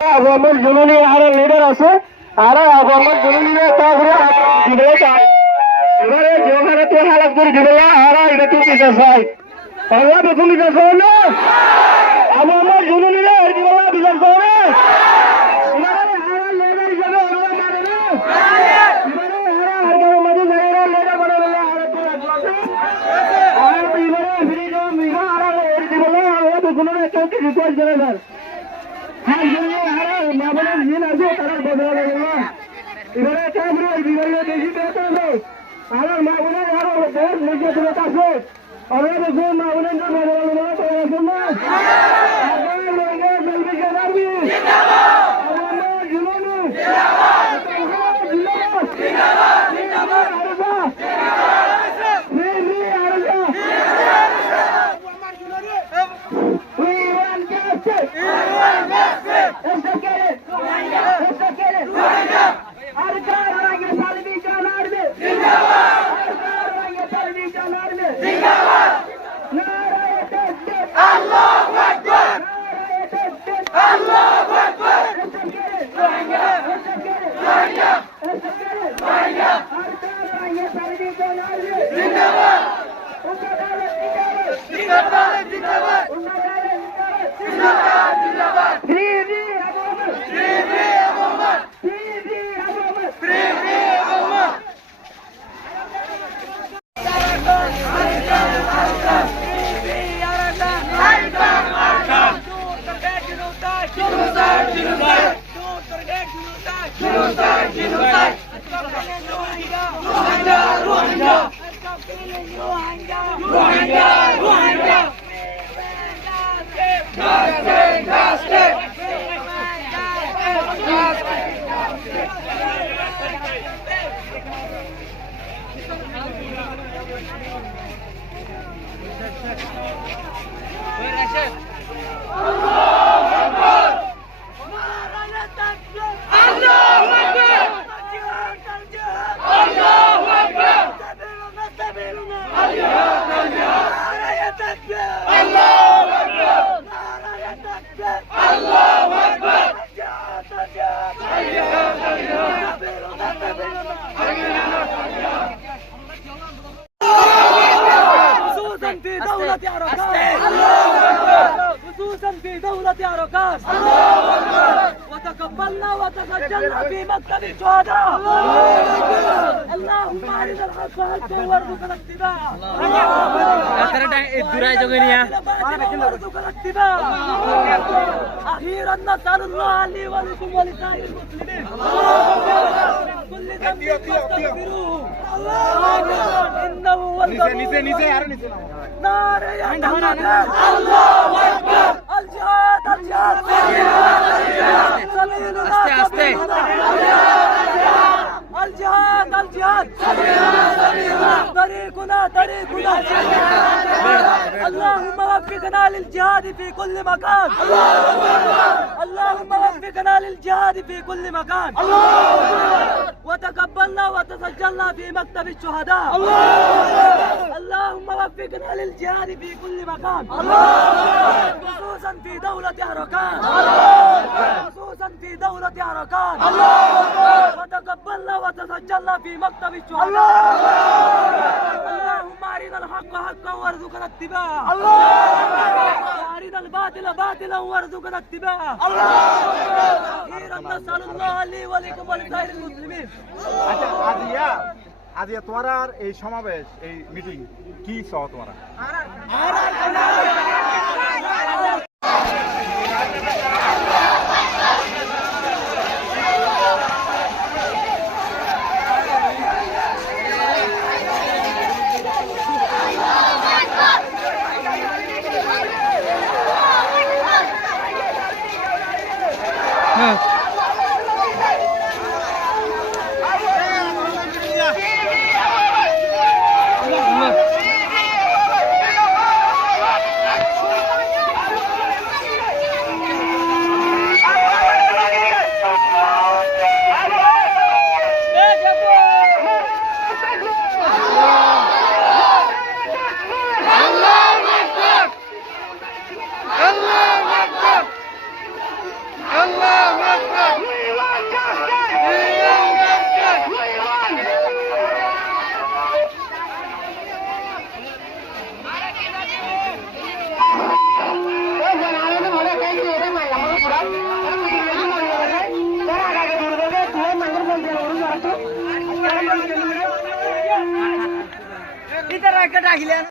আমার জননী আর লিডার আছে আর আমার জননী তারপরে দিলে এবারে যেখানে তো হালাত করে দিলে আর এটা তো দিতে চাই আল্লাহ বেকুন দিতে চাই না আমার জননী দিলে দিতে চাই রিকোয়েস্ট করে স্যার হ্যাঁ মামলার জিন আছে তারা বদলা লাগবে এবারে তারপরে বিভাগীয় বেশি পেয়ে আর মামলার আরো বহুত নির্যাতন আছে আমরা দেখুন মামলার যে বদলা লাগবে না خصوصا في دولة عركات وتقبلنا وتسجلنا في مكتب الشهداء اللهم أرنا الحق حقا وارزقنا اتباعه أخيرا نسأل الله لي ولكم ولسائر المسلمين كل ذنب فاستغفروه إنه هو الغفور نار يحتمل الله أكبر الجهاد الجهاد سبيلنا الجهاد الجهاد طريقنا طريقنا اللهم وفقنا للجهاد في كل مكان اللهم وفقنا للجهاد في كل مكان وتقبلنا وتسجلنا في مكتب الشهداء اللهم وفقنا للجهاد في كل مكان خصوصا في دولة عركان خصوصا في دولة عركان وتقبلنا وتسجلنا في مكتب الشهداء اللهم أرنا الحق حقا وارزقنا اتباعه وأرنا الباطل باطلا وارزقنا اتباعه أخيرا نسأل الله لي ولكم ولسائر المسلمين আজিয়া তোমার এই সমাবেশ এই মিটিং কি সহ তোমার Allah ইতারা একটা ডাকিলেন